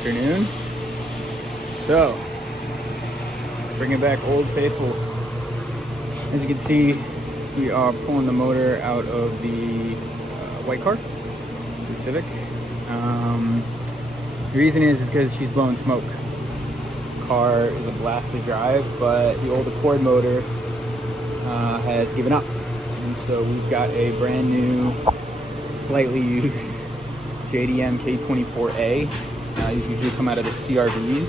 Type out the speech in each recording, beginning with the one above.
afternoon. So, bringing back Old Faithful. As you can see, we are pulling the motor out of the white car, the Civic. The reason is because she's blowing smoke. Car is a blast to drive, but the old Accord motor has given up. And so we've got a brand new, slightly used JDM K24A. These usually come out of the CRVs.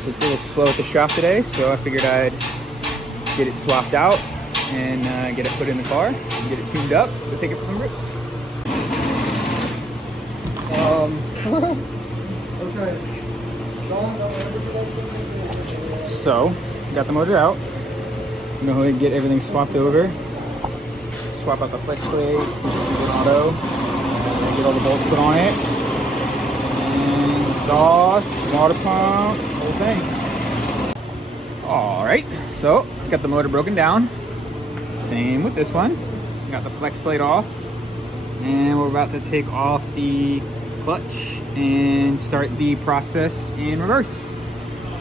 So it's a little slow at the shop today, so I figured I'd get it swapped out and get it put in the car and get it tuned up to take it for some rips. Okay. So, got the motor out. I'm gonna go ahead and get everything swapped over. Swap out the flex plate, auto, and get all the bolts put on it. And exhaust, water pump, whole thing. Alright, so got the motor broken down. Same with this one. Got the flex plate off. And we're about to take off the clutch and start the process in reverse.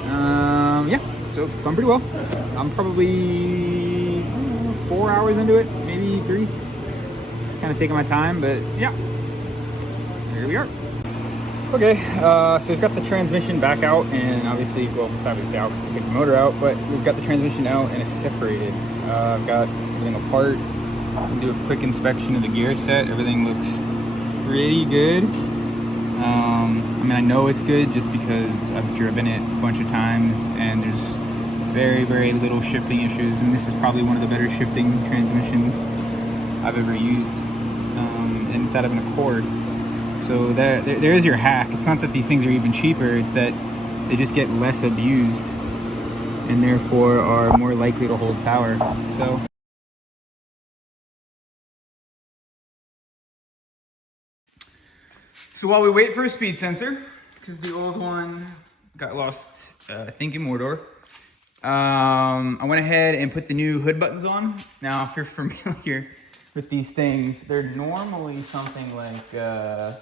Yeah, so it's going pretty well. I'm probably 4 hours into it, maybe 3. Kind of taking my time, but yeah, here we are. Okay, so we've got the transmission back out, and obviously, well, it's obviously out because we took the motor out, but we've got the transmission out and it's separated. I've got everything apart. I'll do a quick inspection of the gear set. Everything looks pretty good. I mean, I know it's good just because I've driven it a bunch of times and there's very, very little shifting issues. And this is probably one of the better shifting transmissions I've ever used. And it's out of an Accord. So there is your hack. It's not that these things are even cheaper, it's that they just get less abused and therefore are more likely to hold power. So while we wait for a speed sensor, because the old one got lost, I think in Mordor, I went ahead and put the new hood buttons on. Now, if you're familiar with these things, they're normally something like, I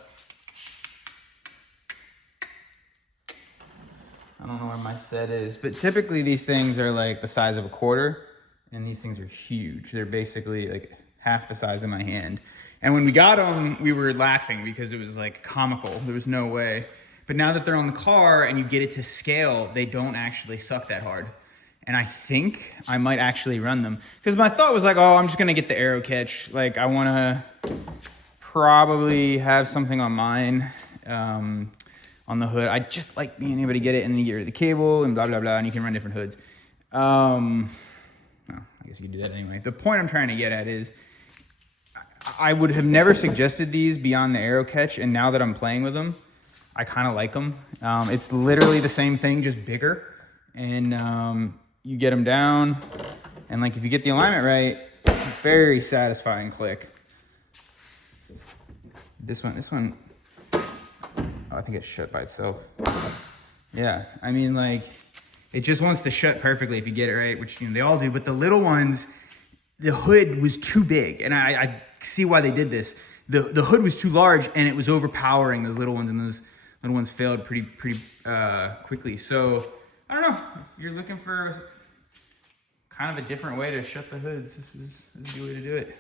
don't know where my set is, but typically these things are like the size of a quarter, and these things are huge. They're basically like half the size of my hand. And when we got them, we were laughing because it was like comical. There was no way. But now that they're on the car and you get it to scale, they don't actually suck that hard. And I think I might actually run them. Because my thought was like, oh, I'm just going to get the arrow catch. Like, I want to probably have something on mine on the hood. I just like being able to get it in the ear of the cable and blah, blah, blah. And you can run different hoods. Well, I guess you can do that anyway. The point I'm trying to get at is, I would have never suggested these beyond the arrow catch, and now that I'm playing with them, I kind of like them. It's literally the same thing, just bigger, and you get them down, and like if you get the alignment right, very satisfying click. This one, oh, I think it's shut by itself. Yeah, I mean, like, it just wants to shut perfectly if you get it right, which, you know, they all do, but the little ones, the hood was too big, and I see why they did this. The hood was too large, and it was overpowering those little ones, and those little ones failed pretty quickly. So I don't know, if you're looking for kind of a different way to shut the hoods, this is a good way to do it.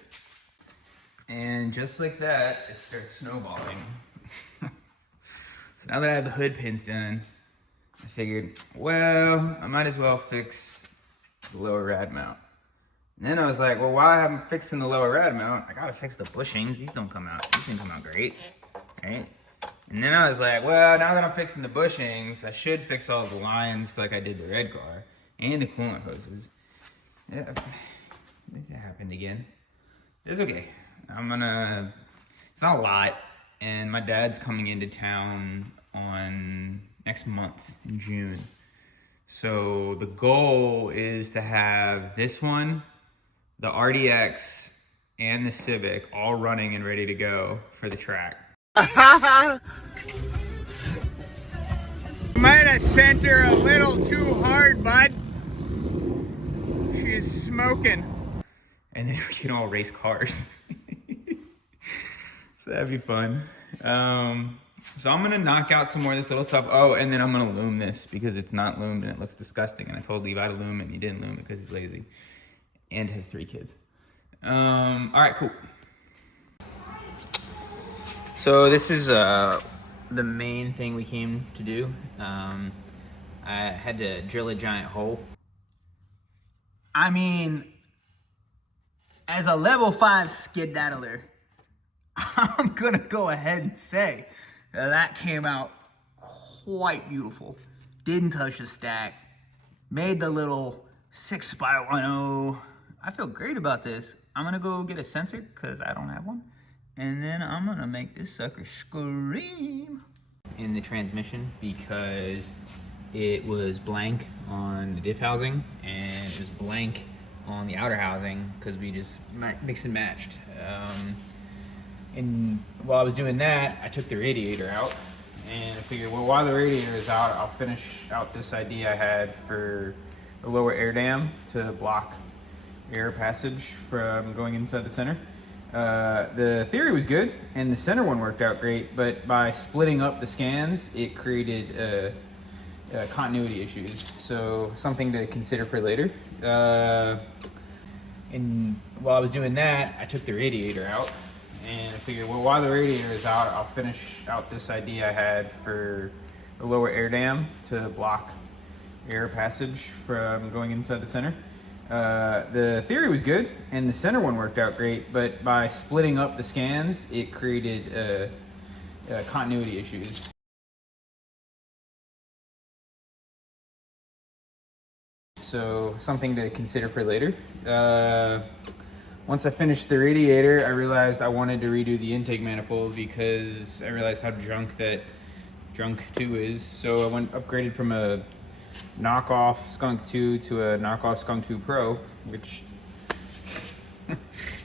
And just like that, it starts snowballing. So now that I have the hood pins done, I figured, well, I might as well fix the lower rad mount. And then I was like, well, while I'm fixing the lower rad mount, I gotta fix the bushings. These don't come out. These didn't come out great, right? And then I was like, well, now that I'm fixing the bushings, I should fix all the lines like I did the red car and the coolant hoses. Yeah, it happened again. It's okay. It's not a lot. And my dad's coming into town on next month in June. So the goal is to have this one, the RDX, and the Civic all running and ready to go for the track. You might have sent her a little too hard, bud. She's smoking. And then we can all race cars. So that'd be fun. So I'm gonna knock out some more of this little stuff. Oh, and then I'm gonna loom this because it's not loomed and it looks disgusting. And I told Levi to loom it and he didn't loom it because he's lazy and has 3 kids. All right, cool. So this is the main thing we came to do. I had to drill a giant hole. I mean, as a level 5 skedaddler, I'm gonna go ahead and say that came out quite beautiful. Didn't touch the stack. Made the little 6x10. I feel great about this. I'm gonna go get a sensor because I don't have one. And then I'm gonna make this sucker scream. In the transmission because it was blank on the diff housing and it was blank on the outer housing because we just mixed and matched. And while I was doing that, I took the radiator out and I figured, well, while the radiator is out, I'll finish out this idea I had for a lower air dam to block air passage from going inside the center. The theory was good and the center one worked out great, but by splitting up the scans, it created continuity issues. So something to consider for later. And while I was doing that, I took the radiator out and I figured, well, while the radiator is out, I'll finish out this idea I had for a lower air dam to block air passage from going inside the center. The theory was good and the center one worked out great, but by splitting up the scans, it created continuity issues. So something to consider for later. Once I finished the radiator, I realized I wanted to redo the intake manifold because I realized how junk 2 is. So I upgraded from a knockoff Skunk 2 to a knockoff Skunk 2 Pro, which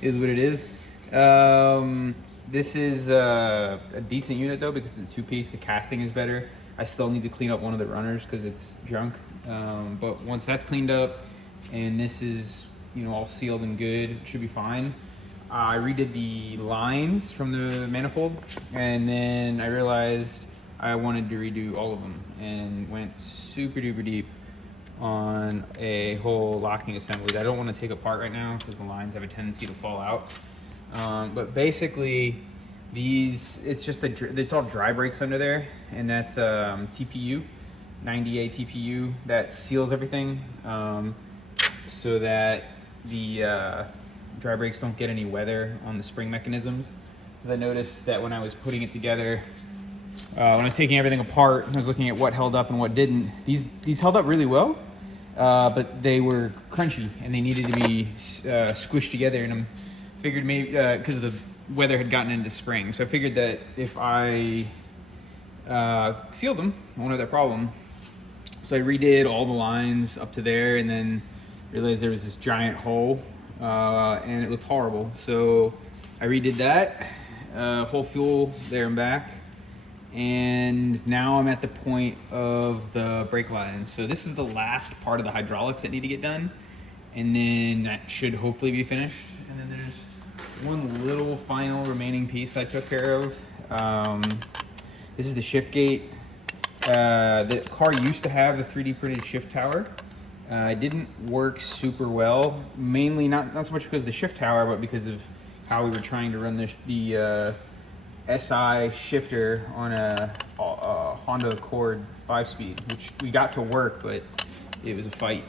is what it is. This is a decent unit though because it's a 2-piece. The casting is better. I still need to clean up one of the runners because it's junk. But once that's cleaned up and this is, all sealed and good, it should be fine. I redid the lines from the manifold and then I realized I wanted to redo all of them and went super duper deep on a whole locking assembly that I don't want to take apart right now because the lines have a tendency to fall out. But basically it's all dry brakes under there, and that's TPU, 90A TPU that seals everything so that the dry brakes don't get any weather on the spring mechanisms. I noticed that when I was putting it together, when I was taking everything apart, I was looking at what held up and what didn't. These held up really well, but they were crunchy and they needed to be squished together. And I figured maybe because the weather had gotten into spring, so I figured that if I sealed them, I won't have that problem. So I redid all the lines up to there, and then realized there was this giant hole, and it looked horrible. So I redid that, whole fuel there and back. And now I'm at the point of the brake lines. So this is the last part of the hydraulics that need to get done. And then that should hopefully be finished. And then there's one little final remaining piece I took care of. This is the shift gate. The car used to have the 3D printed shift tower. It didn't work super well, mainly not so much because of the shift tower, but because of how we were trying to run the SI shifter on a Honda Accord 5-speed, which we got to work, but it was a fight.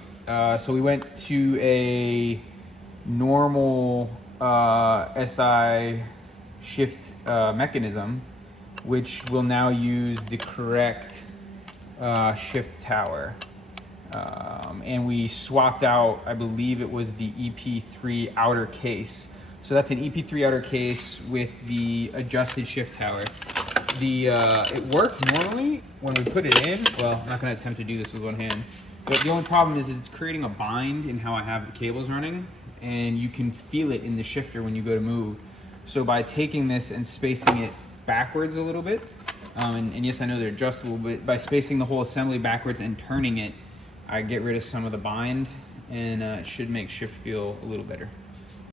So we went to a normal SI shift mechanism, which will now use the correct shift tower. And we swapped out, I believe it was the EP3 outer case. So that's an EP3 outer case with the adjusted shift tower. It works normally when we put it in. Well, I'm not gonna attempt to do this with one hand. But the only problem is it's creating a bind in how I have the cables running, and you can feel it in the shifter when you go to move. So by taking this and spacing it backwards a little bit, and yes, I know they're adjustable, but by spacing the whole assembly backwards and turning it, I get rid of some of the bind, and it should make shift feel a little better.